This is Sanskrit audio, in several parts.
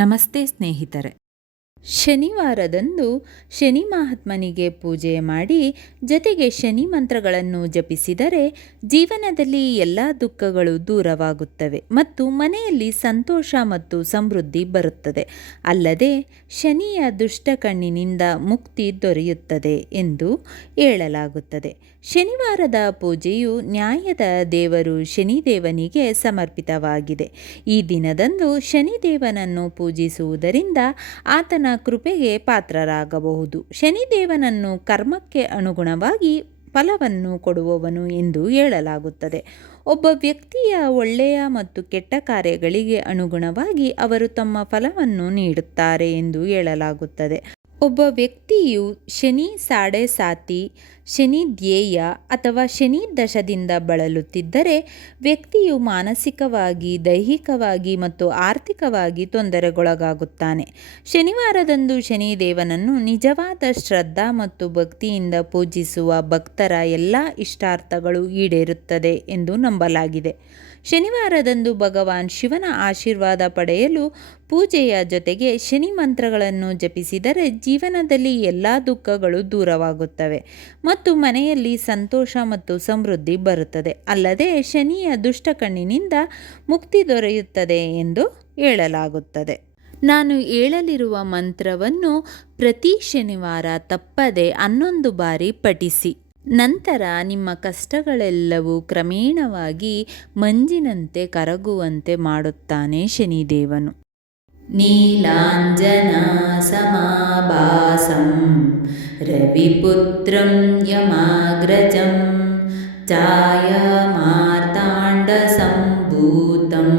ನಮಸ್ತೆ ಸ್ನೇಹಿತರೆ. ಶನಿವಾರದಂದು ಶನಿ ಮಹಾತ್ಮನಿಗೆ ಪೂಜೆ ಮಾಡಿ ಜೊತೆಗೆ ಶನಿ ಮಂತ್ರಗಳನ್ನು ಜಪಿಸಿದರೆ ಜೀವನದಲ್ಲಿ ಎಲ್ಲ ದುಃಖಗಳು ದೂರವಾಗುತ್ತವೆ ಮತ್ತು ಮನೆಯಲ್ಲಿ ಸಂತೋಷ ಮತ್ತು ಸಮೃದ್ಧಿ ಬರುತ್ತದೆ. ಅಲ್ಲದೆ ಶನಿಯ ದುಷ್ಟ ಕಣ್ಣಿನಿಂದ ಮುಕ್ತಿ ದೊರೆಯುತ್ತದೆ ಎಂದು ಹೇಳಲಾಗುತ್ತದೆ. ಶನಿವಾರದ ಪೂಜೆಯು ನ್ಯಾಯದ ದೇವರು ಶನಿದೇವನಿಗೆ ಸಮರ್ಪಿತವಾಗಿದೆ. ಈ ದಿನದಂದು ಶನಿದೇವನನ್ನು ಪೂಜಿಸುವುದರಿಂದ ಆತನ ಕೃಪೆಗೆ ಪಾತ್ರರಾಗಬಹುದು. ಶನಿದೇವನನ್ನು ಕರ್ಮಕ್ಕೆ ಅನುಗುಣವಾಗಿ ಫಲವನ್ನು ಕೊಡುವವನು ಎಂದು ಹೇಳಲಾಗುತ್ತದೆ. ಒಬ್ಬ ವ್ಯಕ್ತಿಯ ಒಳ್ಳೆಯ ಮತ್ತು ಕೆಟ್ಟ ಕಾರ್ಯಗಳಿಗೆ ಅನುಗುಣವಾಗಿ ಅವರು ತಮ್ಮ ಫಲವನ್ನು ನೀಡುತ್ತಾರೆ ಎಂದು ಹೇಳಲಾಗುತ್ತದೆ. ಒಬ್ಬ ವ್ಯಕ್ತಿಯು ಶನಿ ಸಾಡೆ ಸಾತಿ, ಶನಿ ಧ್ಯೇಯ ಅಥವಾ ಶನಿ ದಶದಿಂದ ಬಳಲುತ್ತಿದ್ದರೆ ವ್ಯಕ್ತಿಯು ಮಾನಸಿಕವಾಗಿ, ದೈಹಿಕವಾಗಿ ಮತ್ತು ಆರ್ಥಿಕವಾಗಿ ತೊಂದರೆಗೊಳಗಾಗುತ್ತಾನೆ. ಶನಿವಾರದಂದು ಶನಿದೇವನನ್ನು ನಿಜವಾದ ಶ್ರದ್ಧಾ ಮತ್ತು ಭಕ್ತಿಯಿಂದ ಪೂಜಿಸುವ ಭಕ್ತರ ಎಲ್ಲ ಇಷ್ಟಾರ್ಥಗಳು ಈಡೇರುತ್ತದೆ ಎಂದು ನಂಬಲಾಗಿದೆ. ಶನಿವಾರದಂದು ಭಗವಾನ್ ಶಿವನ ಆಶೀರ್ವಾದ ಪಡೆಯಲು ಪೂಜೆಯ ಜೊತೆಗೆ ಶನಿ ಮಂತ್ರಗಳನ್ನು ಜಪಿಸಿದರೆ ಜೀವನದಲ್ಲಿ ಎಲ್ಲ ದುಃಖಗಳು ದೂರವಾಗುತ್ತವೆ ಮತ್ತು ಮನೆಯಲ್ಲಿ ಸಂತೋಷ ಮತ್ತು ಸಮೃದ್ಧಿ ಬರುತ್ತದೆ. ಅಲ್ಲದೆ ಶನಿಯ ದುಷ್ಟ ಕಣ್ಣಿನಿಂದ ಮುಕ್ತಿ ದೊರೆಯುತ್ತದೆ ಎಂದು ಹೇಳಲಾಗುತ್ತದೆ. ನಾನು ಹೇಳಲಿರುವ ಮಂತ್ರವನ್ನು ಪ್ರತಿ ಶನಿವಾರ ತಪ್ಪದೆ ಹನ್ನೊಂದು ಬಾರಿ ಪಠಿಸಿ. ನಂತರ ನಿಮ್ಮ ಕಷ್ಟಗಳೆಲ್ಲವೂ ಕ್ರಮೇಣವಾಗಿ ಮಂಜಿನಂತೆ ಕರಗುವಂತೆ ಮಾಡುತ್ತಾನೆ ಶನಿದೇವನು ನೀಲಾಂಜನಾಸಮಾಭಾಸಂ ರವಿಪುತ್ರಂ ಯಮಾಗ್ರಜಂ ಛಾಯಮಾರ್ತಾಂಡಸಂಭೂತಂ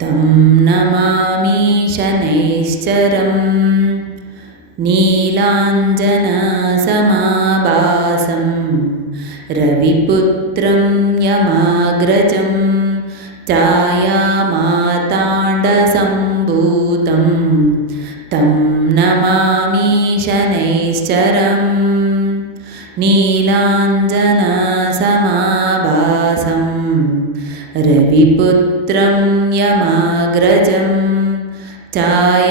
तं नमामि शनैश्चरं नीलाञ्जनसमाभासं रविपुत्रं यमाग्रजं छायामार्ताण्डसम्भूतं तं नमामि शनैश्चरं नीलाञ्जनसमाभासं रविपुत्रं यमाग्रजं छायामार्ताण्डसम्भूतं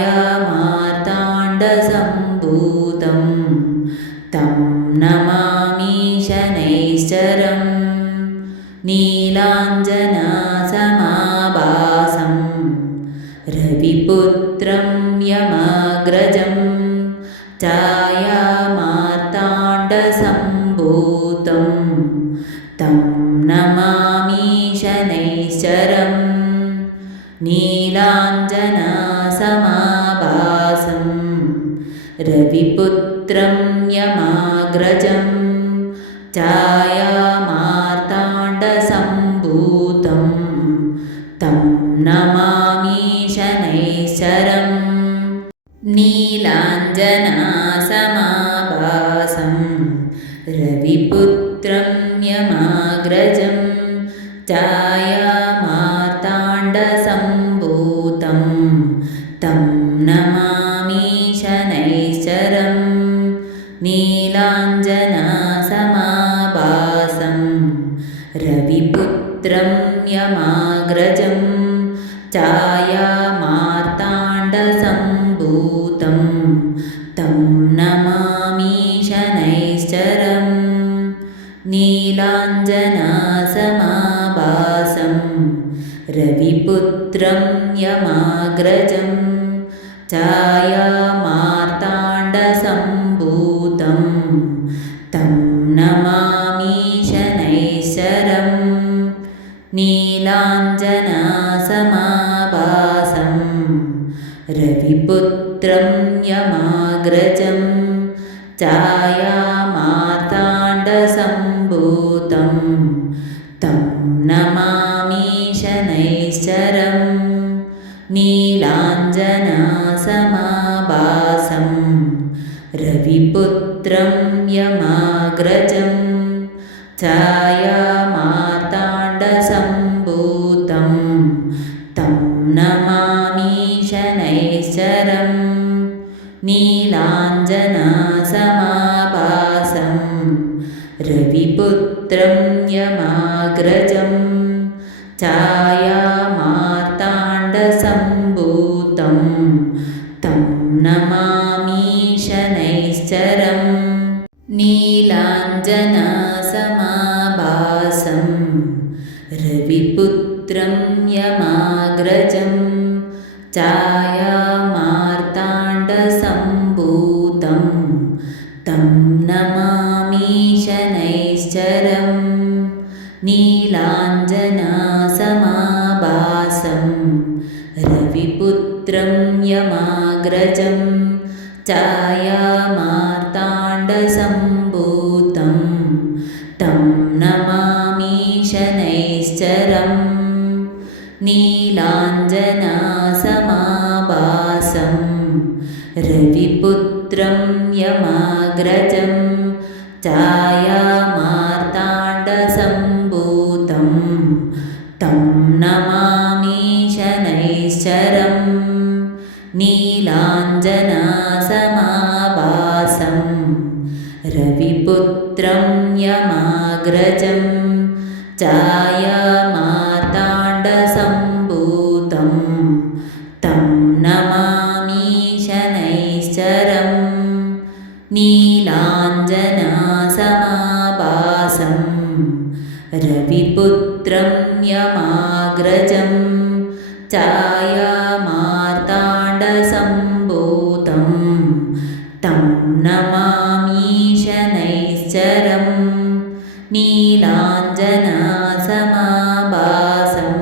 नीलाञ्जनासमाभासं रविपुत्रं यमाग्रजं छायामार्ताण्डसम्भूतं तं शनैश्चरं नीलाञ्जनासमाभासं रविपुत्रं शनैश्चरं नीलाञ्जनासमाभासं रविपुत्रं यमाग्रजं छायामार्ताण्डसम्भूतं तं नमामि शनैश्चरं नीलाञ्जनासमाभासं रविपुत्रं यमाग्रजं छायामार्ताण्डसम्भूतं तं नमामि शनैश्चरं नीलाञ्जनासमाभासं रविपुत्रं यमाग्रजं छायामार्ताण्डसम्भूतं छायामार्ताण्डसम्भूतं तं न नीलाञ्जनासमाभासं रविपुत्रं यमाग्रजं छाया रविपुत्रं यमाग्रजं छायामार्ताण्डसम्भूतं तं शनैश्चरं नीलाञ्जनासमाभासं रविपुत्रं यमाग्रजं छायामार्ताण्डसम्भूतं यमाग्रजं छायामार्ताण्डसम्भूतं तं नमामि शनैश्चरं नीलाञ्जनासमाभासं रविपुत्रं यमाग्रजं छायामार्ताण्डसम्भूतं शनैश्चरं नीलाञ्जनासमाभासं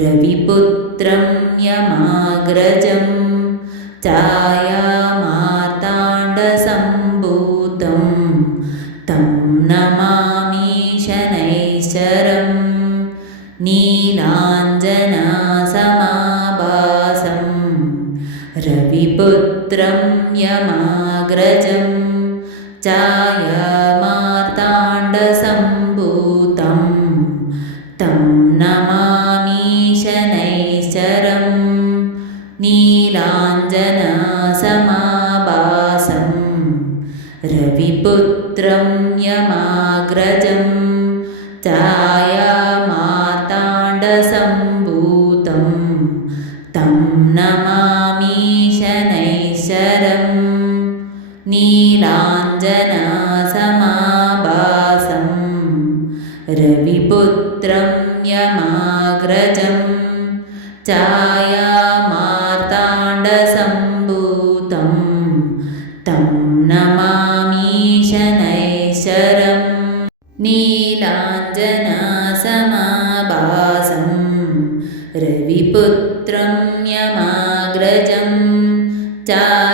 रविपुत्रं यमाग्रजं छायामार्ताण्डसम्भूतं तं नमामि शनैश्चरं नीलाञ्जनासमाभासं रविपुत्रं यमाग्रजं छायामार्ताण्डसम्भूतं तं नमामि शनैश्चरं नीलाञ्जनासमाभासं रविपुत्रं यमाग्रजं छायामार्ताण्डसम्भूतं छायामार्ताण्डसम्भूतं तं शनैश्चरं नीलाञ्जनासमाभासं। रविपुत्रं यमाग्रजं। छायामार्ताण्डसम्भूतं